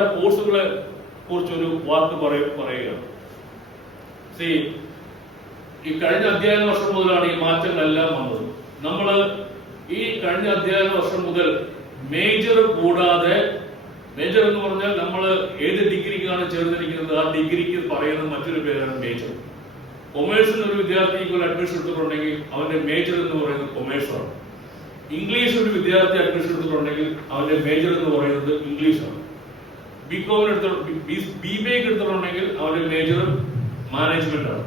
നമ്മുടെ കോഴ്സുകളെ കുറിച്ചൊരു വാക്ക് പറയുകയാണ്. ഈ കഴിഞ്ഞ അധ്യയന വർഷം മുതലാണ് ഈ മാറ്റങ്ങളെല്ലാം വന്നത്. നമ്മൾ ഈ കഴിഞ്ഞ അധ്യയന വർഷം മുതൽ മേജർ കൂടാതെ, മേജർ എന്ന് പറഞ്ഞാൽ നമ്മൾ ഏത് ഡിഗ്രിക്കാണ് ചേർന്നിരിക്കുന്നത് ആ ഡിഗ്രിക്ക് പറയുന്ന മറ്റൊരു പേരാണ് മേജർ. കൊമേഴ്സിന് ഒരു വിദ്യാർത്ഥിക്ക് ഒരു അഡ്മിഷൻ എടുത്തിട്ടുണ്ടെങ്കിൽ അവന്റെ മേജർ എന്ന് പറയുന്നത് കൊമേഴ്സാണ്. ഇംഗ്ലീഷ് ഒരു വിദ്യാർത്ഥി അഡ്മിഷൻ എടുത്തിട്ടുണ്ടെങ്കിൽ അവന്റെ മേജർ എന്ന് പറയുന്നത് ഇംഗ്ലീഷാണ്. ബിബിഎക്ക് എടുത്തിട്ടുണ്ടെങ്കിൽ അവന്റെ മേജർ മാനേജ്മെന്റ് ആണ്.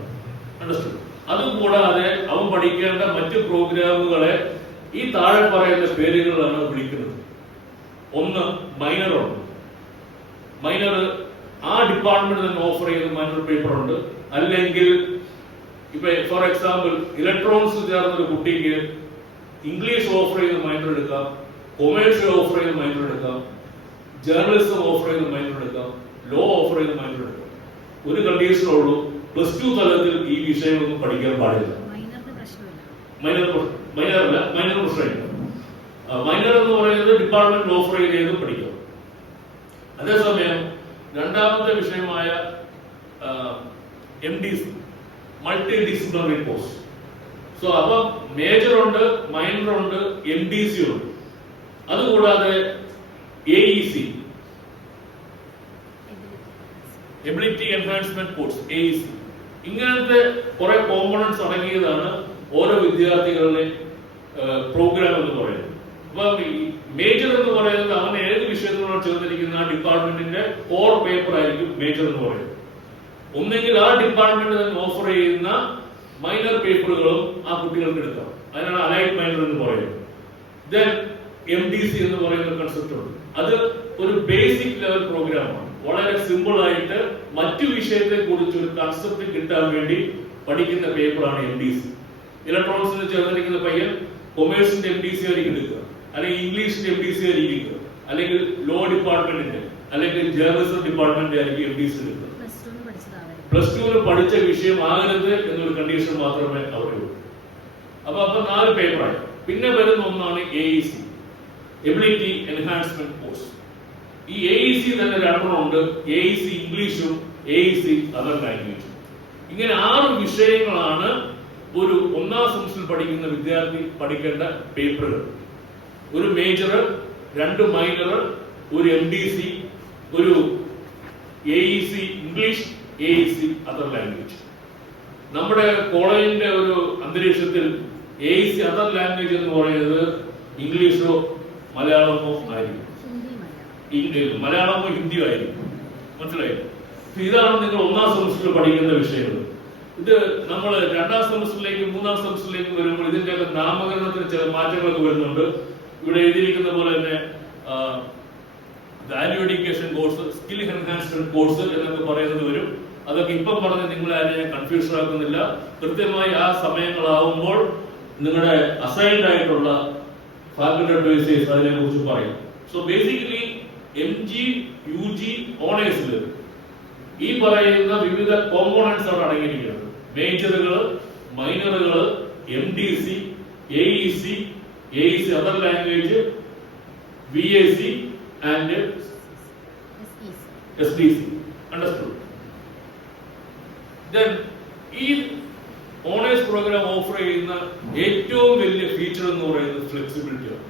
അണ്ടർസ്റ്റുഡ്? അതുകൂടാതെ അവൻ പഠിക്കേണ്ട മറ്റ് പ്രോഗ്രാമുകളെ ഈ താഴെ പറയുന്ന പേരുകളാണ് വിളിക്കുന്നത്. ഒന്ന് മൈനറുണ്ട്. മൈനർ ആ ഡിപ്പാർട്ട്മെന്റ് തന്നെ ഓഫർ ചെയ്യുന്ന മൈനർ പേപ്പർ ഉണ്ട്. അല്ലെങ്കിൽ ഇപ്പൊ ഫോർ എക്സാമ്പിൾ ഇലക്ട്രോണിക്സ് ചേർന്ന ഒരു കുട്ടിക്ക് ഇംഗ്ലീഷ് ഓഫർ ചെയ്യുന്ന മൈനർ എടുക്കാം, കൊമേഴ്സ് ഓഫർ ചെയ്യുന്ന മൈനർ എടുക്കാം, ജേർണലിസം ഓഫർ ചെയ്യുന്ന മൈനർ എടുക്കാം, ലോ ഓഫർ ചെയ്യുന്ന മൈനർ എടുക്കാം. ഒരു കണ്ടീഷനുള്ളൂ, പ്ലസ് ടു തലത്തിൽ ഈ വിഷയമൊന്നും പഠിക്കാൻ പാടില്ല. മൈനർ പ്രശ്നമില്ല. മൈനർ എന്ന് പറയുന്നത് ഡിപ്പാർട്ട്മെന്റ് ഓഫർ ചെയ്ത് പഠിക്കാം. അതേസമയം രണ്ടാമത്തെ വിഷയമായ MDC, multi disciplinary course. So അപ്പൊ മേജർ ഉണ്ട്, മൈനർ ഉണ്ട്, MDC ഉണ്ട്. അതുകൂടാതെ AEC, ability enhancement course, AEC. ഇങ്ങനത്തെ കുറെ കോമ്പണന്റ്സ് അടങ്ങിയതാണ് ഓരോ വിദ്യാർത്ഥികളുടെ പ്രോഗ്രാം എന്ന് പറയുന്നത്. അപ്പൊ മേജർ എന്ന് പറയുന്നത് അവൻ ഏത് വിഷയത്തിനോട് ചേർന്നിരിക്കുന്ന ആ ഡിപ്പാർട്ട്മെന്റിന്റെ കോർ പേപ്പർ ആയിരിക്കും മേജർ എന്ന് പറയുന്നത്. ഒന്നെങ്കിൽ ആ ഡിപ്പാർട്ട്മെന്റ് തന്നെ ഓഫർ ചെയ്യുന്ന മൈനർ പേപ്പറുകളും ആ കുട്ടികൾക്ക് എടുക്കാം. അതിനാണ് അലൈഡ് മൈനർ എന്ന് പറയുന്നത്. ദെൻ MDC എന്ന് പറയുന്ന കൺസെപ്റ്റ് ഉണ്ട്. അത് ഒരു ബേസിക് ലെവൽ പ്രോഗ്രാമാണ്. വളരെ സിമ്പിൾ ആയിട്ട് മറ്റു വിഷയത്തെ കുറിച്ച് ഒരു കൺസെപ്റ്റ് കിട്ടാൻ വേണ്ടി പഠിക്കുന്ന പേപ്പറാണ് MDC. ഇലക്ട്രോണിക്സിന് ചേർന്നിരിക്കുന്ന പയ്യൻ കൊമേഴ്സിന്റെ MDC ആയിരിക്കും എടുക്കുക, അല്ലെങ്കിൽ ഇംഗ്ലീഷിന്റെ MDC ആയിരിക്കും, അല്ലെങ്കിൽ ലോ ഡിപ്പാർട്ട്മെന്റിന്റെ അല്ലെങ്കിൽ ജേർണലിസം ഡിപ്പാർട്ട്മെന്റ് ആയിരിക്കും MDC എടുക്കുക. പ്ലസ് ടുവിൽ പഠിച്ച വിഷയം ആകരുത് എന്നൊരു കണ്ടീഷൻ മാത്രമേ അവിടെ ഉള്ളൂ. അപ്പൊ 4 പേപ്പറായി. പിന്നെ വരുന്ന ഒന്നാണ് AEC, എബിലിറ്റി എൻഹാൻസ്മെന്റ് കോഴ്സ്. ഈ AEC തന്നെ രണ്ടെണ്ണമുണ്ട്. AEC ഇംഗ്ലീഷും AEC അതർ ലാംഗ്വേജും. ഇങ്ങനെ 6 വിഷയങ്ങളാണ് ഒരു ഒന്നാം സെമസ്റ്ററിൽ പഠിക്കുന്ന വിദ്യാർത്ഥി പഠിക്കേണ്ട പേപ്പറുകൾ. ഒരു മേജർ, 2 മൈനർ, ഒരു MDC, ഒരു AEC English, AEC other language. നമ്മുടെ കോളേജിന്റെ ഒരു അന്തരീക്ഷത്തിൽ AEC അതർ ലാംഗ്വേജ് എന്ന് പറയുന്നത് ഇംഗ്ലീഷോ മലയാളമോ ആയിരിക്കും, മലയാളമോ ഹിന്ദിയോ ആയിരിക്കും. മനസ്സിലായി? ഇതാണ് നിങ്ങൾ ഒന്നാം സെമസ്റ്ററിൽ പഠിക്കുന്ന വിഷയങ്ങൾ. ഇത് നമ്മൾ 2ാം സെമസ്റ്ററിലേക്കും 3ാം സെമസ്റ്ററിലേക്കും വരുമ്പോൾ ഇതിന്റെ നാമകരണത്തിന് ചില മാറ്റങ്ങളൊക്കെ വരുന്നുണ്ട്. ഇവിടെ എഴുതിയിരിക്കുന്ന പോലെ തന്നെ value education course, skill enhancement course എന്നൊക്കെ പറയുന്നത് വരും. അതൊക്കെ ഇപ്പം പറഞ്ഞ് നിങ്ങളെ ആരെയും കൺഫ്യൂഷൻ ആക്കുന്നില്ല. കൃത്യമായി ആ സമയങ്ങളാവുമ്പോൾ നിങ്ങളുടെ അസൈൻഡ് ആയിട്ടുള്ള ഫാക്കൽറ്റി അഡ്വൈസേഴ്സ് അതിനെ കുറിച്ച് പറയും. സോ ബേസിക്കലി MG, UG ഓണേഴ്സിൽ ഈ പറയുന്ന വിവിധ കോമ്പോണന്റ്സ് അവിടെ അടങ്ങിയിരിക്കുന്നത്. മേജറുകൾ, മൈനറുകൾ, MDC, AEC, AEC other language, VAC and SDC. Understood? Then ഈ ഓണേഴ്സ് പ്രോഗ്രാം ഓഫർ ചെയ്യുന്ന ഏറ്റവും വലിയ ഫീച്ചർ എന്ന് പറയുന്നത് ഫ്ലെക്സിബിലിറ്റിയാണ്.